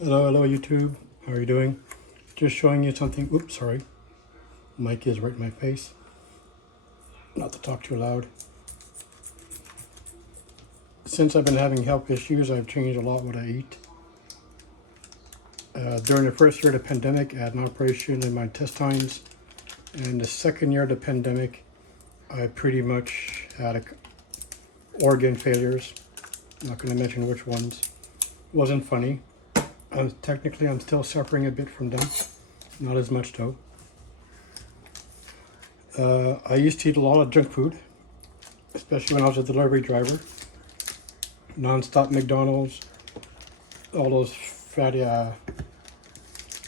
Hello YouTube. How are you doing? Just showing you something. Oops, sorry. Mic is right in my face. Not to talk too loud. Since I've been having health issues, I've changed a lot what I eat. During the first year of the pandemic, I had an operation in my intestines. And the second year of the pandemic, I pretty much had organ failures. I'm not going to mention which ones. It wasn't funny. I'm still suffering a bit from them. Not as much though. I used to eat a lot of junk food, especially when I was a delivery driver. Non-stop McDonald's, all those fatty,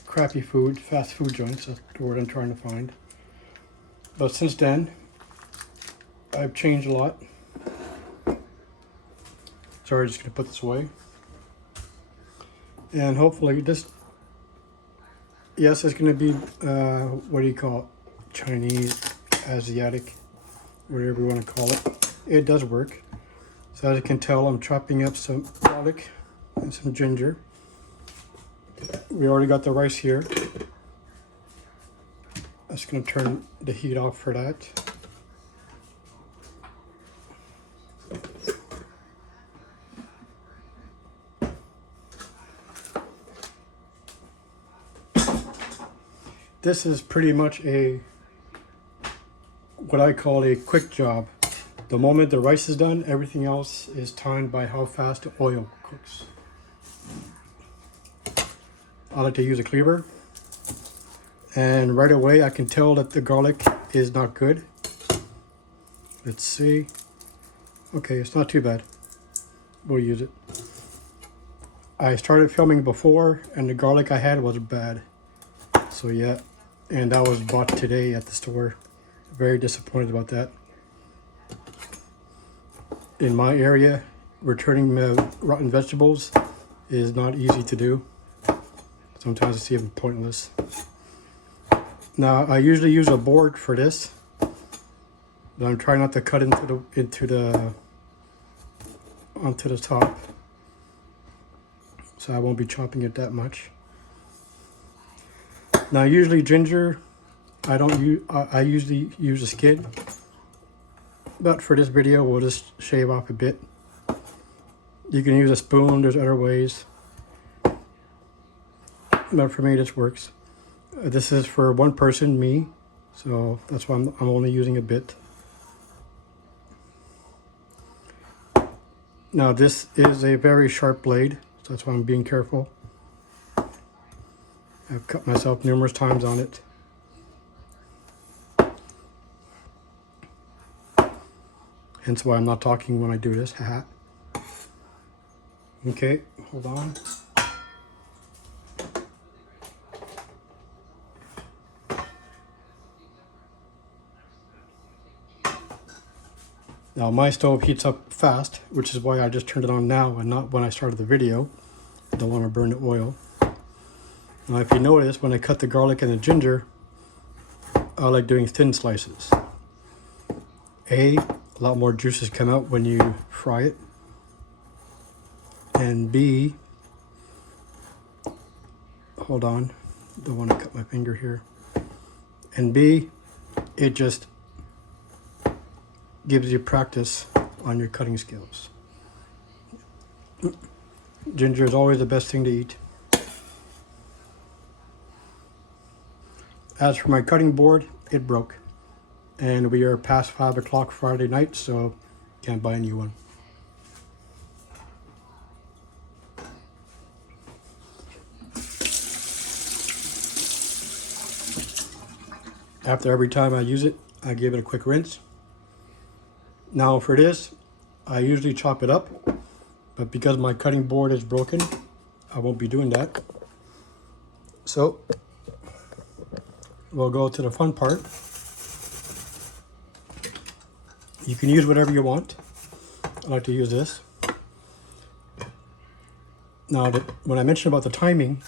crappy food, fast food joints, that's the word I'm trying to find. But since then, I've changed a lot. Sorry, just gonna put this away. And hopefully this, yes, it's gonna be, what do you call it? Chinese, Asiatic, whatever you want to call it. It does work. So as you can tell, I'm chopping up some garlic and some ginger. We already got the rice here. I'm just going to turn the heat off for that. This is pretty much what I call a quick job. The moment the rice is done, everything else is timed by how fast the oil cooks. I like to use a cleaver, and right away I can tell that the garlic is not good. Let's see. Okay, it's not too bad. We'll use it. I started filming before and the garlic I had was bad. So yeah, and that was bought today at the store. Very disappointed about that. In my area, returning rotten vegetables is not easy to do. Sometimes it's even pointless. Now, I usually use a board for this, but I'm trying not to cut onto the top, so I won't be chopping it that much. Now, usually ginger, I usually use a skid, but for this video, we'll just shave off a bit. You can use a spoon, there's other ways. But for me, this works. This is for one person, me, so that's why I'm only using a bit. Now, this is a very sharp blade, so that's why I'm being careful. I've cut myself numerous times on it. Hence why I'm not talking when I do this. Haha. Okay, hold on. Now my stove heats up fast, which is why I just turned it on now and not when I started the video. I don't want to burn the oil. Now if you notice, when I cut the garlic and the ginger, I like doing thin slices. A lot more juices come out when you fry it. And B, hold on, don't want to cut my finger here. And B, it just gives you practice on your cutting skills. Ginger is always the best thing to eat. As for my cutting board, it broke. And we are past 5 o'clock Friday night, so can't buy a new one. After every time I use it, I give it a quick rinse. Now for this, I usually chop it up, but because my cutting board is broken, I won't be doing that. So, we'll go to the fun part. You can use whatever you want. I like to use this. Now, when I mentioned about the timing,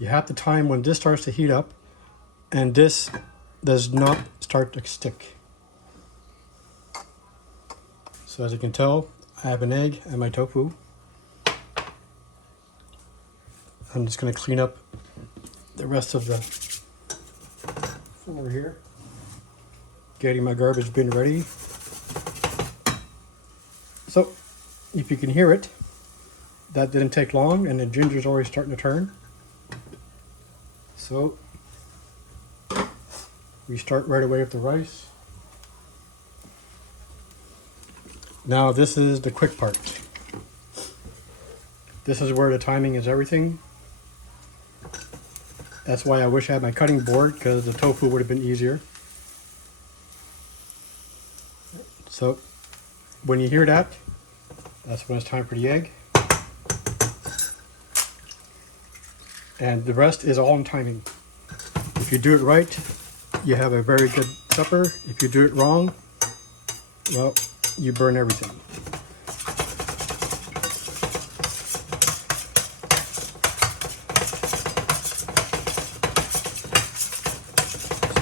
you have to time when this starts to heat up, and this does not start to stick. So as you can tell, I have an egg and my tofu. I'm just going to clean up the rest of the floor here. Getting my garbage bin ready. So, if you can hear it, that didn't take long, and the ginger's already starting to turn. So, we start right away with the rice. Now this is the quick part. This is where the timing is everything. That's why I wish I had my cutting board, because the tofu would have been easier. So when you hear that, that's when it's time for the egg. And the rest is all in timing. If you do it right, you have a very good supper. If you do it wrong, well, you burn everything.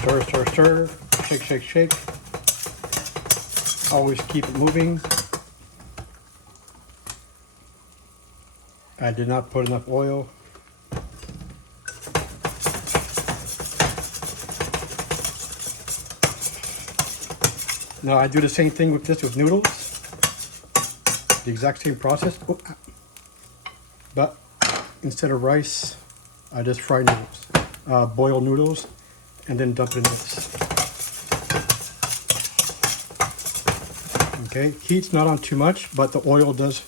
Stir, stir, stir. Shake, shake, shake. Always keep it moving. I did not put enough oil. Now I do the same thing with this with noodles. The exact same process. Oh, but instead of rice, I just fry noodles. Boil noodles and then dump it in this. Okay, heat's not on too much, but the oil does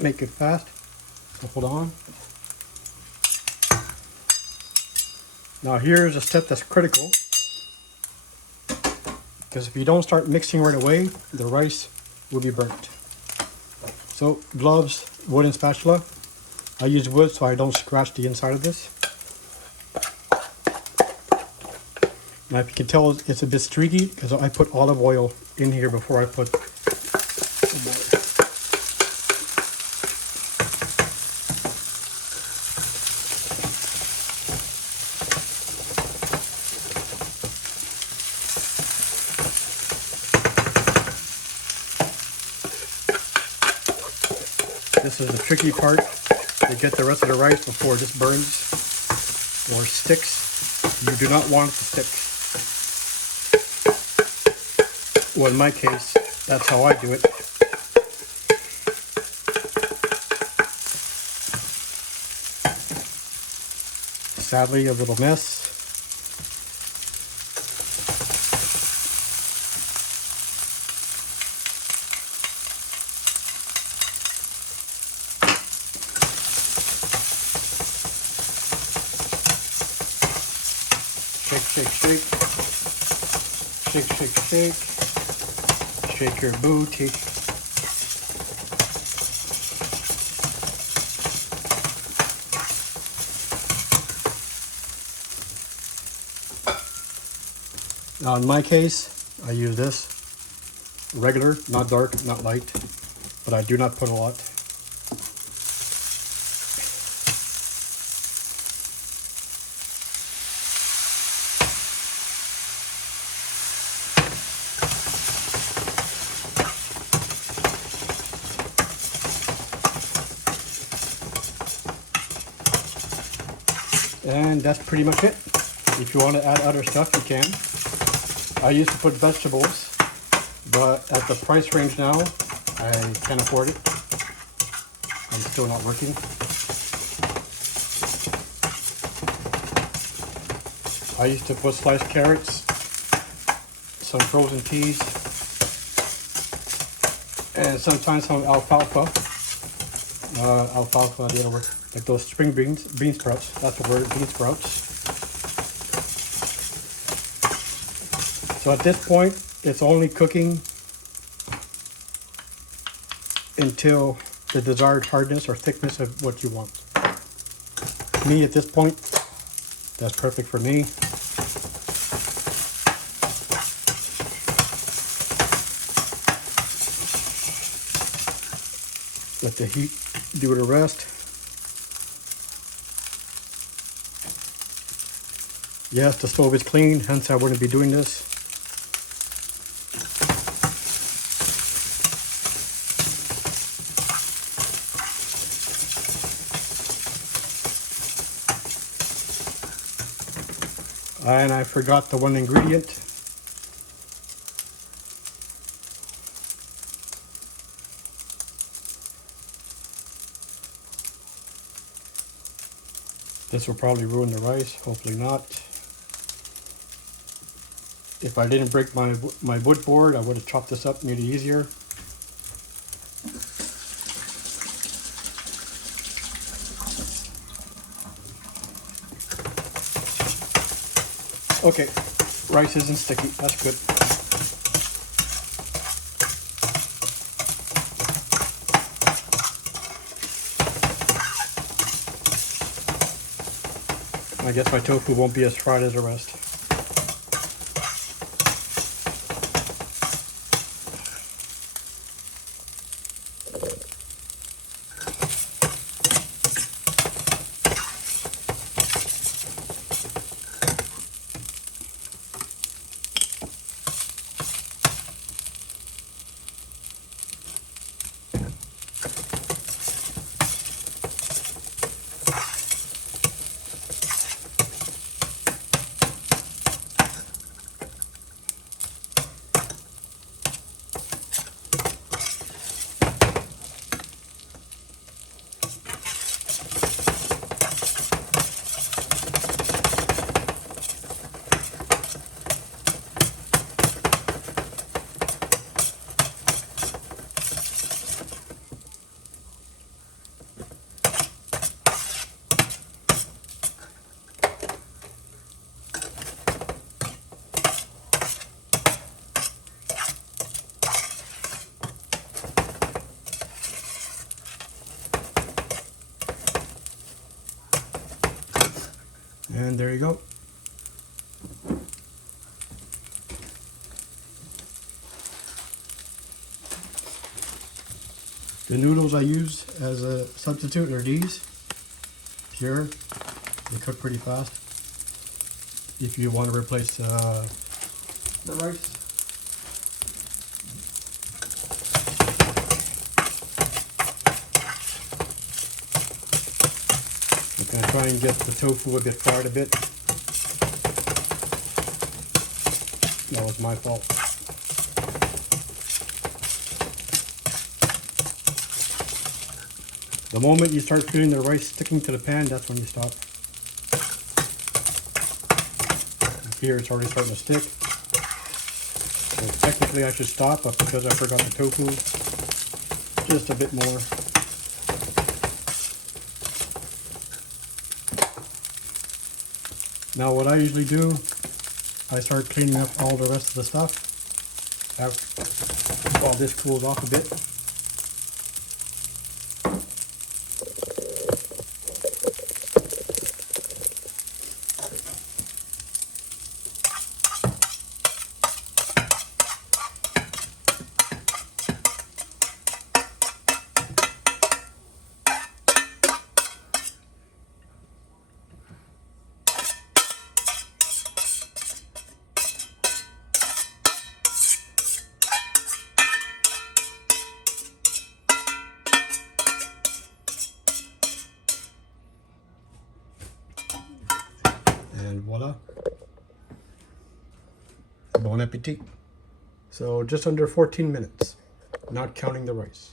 make it fast. So hold on. Now here's a step that's critical, because if you don't start mixing right away, the rice will be burnt. So gloves, wooden spatula. I use wood so I don't scratch the inside of this. Now if you can tell, it's a bit streaky because I put olive oil in here before I put some water. This is the tricky part, to get the rest of the rice before this burns or sticks. You do not want it to stick. Well, in my case, that's how I do it. Sadly, a little mess. Shake, shake, shake. Shake, shake, shake. Shake your booty. Now in my case, I use this. Regular, not dark, not light, but I do not put a lot. And that's pretty much it. If you want to add other stuff, you can. I used to put vegetables, but at the price range now, I can't afford it. I'm still not working. I used to put sliced carrots, some frozen peas, and sometimes some alfalfa. Alfalfa, the other word, like those spring beans, bean sprouts. That's the word, bean sprouts. So at this point, it's only cooking until the desired hardness or thickness of what you want. Me, at this point, that's perfect for me. Let the heat do the rest. Yes, the stove is clean, hence I wouldn't be doing this. And I forgot the one ingredient. This will probably ruin the rice, hopefully not. If I didn't break my wood board, I would have chopped this up, made it easier. Okay, rice isn't sticky, that's good. I guess my tofu won't be as fried as the rest. And there you go. The noodles I use as a substitute are these, pure. They cook pretty fast. If you want to replace the rice. I'm going to try and get the tofu a bit fried a bit. That was my fault. The moment you start feeling the rice sticking to the pan, that's when you stop. Here it's already starting to stick. So technically I should stop, but because I forgot the tofu, just a bit more. Now what I usually do, I start cleaning up all the rest of the stuff while this cools off a bit. And voila. Bon appetit. So just under 14 minutes, not counting the rice.